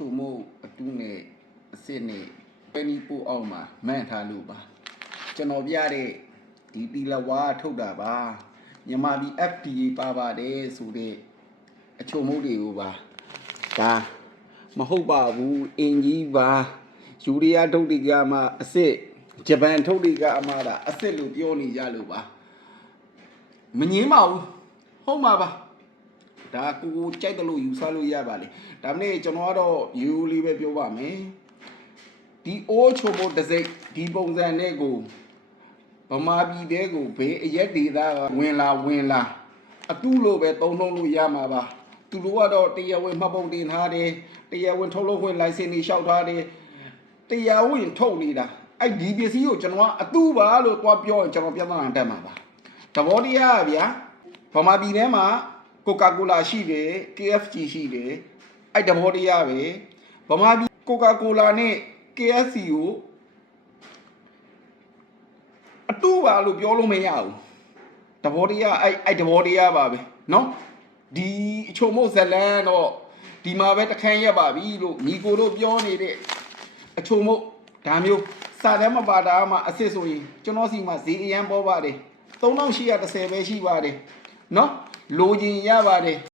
ချိုမို့အတူနဲ့အစ်စ်နဲ့ပဲနီပို့အောင်မှာမှန်ထားလို့ပါကျွန်တော်ပြတဲ့ဒီတီလဝါထုတ်တာပါမြန်မာပြည် FDA ပါပါတယ်ဆိုတဲ့အချိုမို့တွေကိုပါဒါမဟုတ်ပါဘူးအင်ကြီးပါယူရီးယားထုတ်တွေကမှအစ်စ်ဂျပန်ထုတ်တွေကမှဒါအစ်စ်လို့ပြောနေကြလို့ပါမငင်းပါဘူးဟုတ်မှာပါဒါကိုကြိုက်တယ်လို့ယူဆလို့ရပါလေဒါမနေ့ကျွန်တော်ကတော့ယူလေးပဲပြောပါမယ်ဒီအိုးချိုမို့တစ်စိတ်ဒီပုံစံနဲ့ကိုဗမာပြည်တဲကိုဘေးအရက်ဒေသဝင်လာအတူလို့ပဲသုံးလုံးလို့ရမှာပါသူတို့ကတော့တရားဝင်မှတ်ပုံတင်ထားတယ်တရားဝင်ထုတ်လုပ်ခွင့်လိုင်စင်တွေလျှောက်ထားတယ်တရားဝင်ထုတ်နေတာအဲ့ဒီပစ္စည်းကိုကျွန်တော်ကအတူပါလို့သွားပြောရင်ကျွန်တော်ပြဿနာတက်မှာပါသဘောတရားဗျာဗမာပြည်ထဲမှာကိုကာကိုလာရှိတယ် KFC ရှိတယ်အဲ့သဘောတရားပဲဗမာပြည်ကိုကာကိုလာနဲ့ KFC ကိုအတူပါလို့ပြောလို့မရဘူးသဘောတရားအဲ့သဘောတရားပါပဲเนาะဒီအချိုမို့ဇလန်းတော့ဒီမှာပဲတခန်းရက်ပါပြီလို့ညီကိုတို့ပြောနေတဲ့အချိုမို့ဒါမျိုးစာတမ်းမပါတာမှအစ်စ်ဆိုရင်ကျွန်တော်စီမှာဈေးအရန်ပေါ်ပါတယ်3830ပဲရှိပါတယ်เนาะလိုချင်ရပါတယ်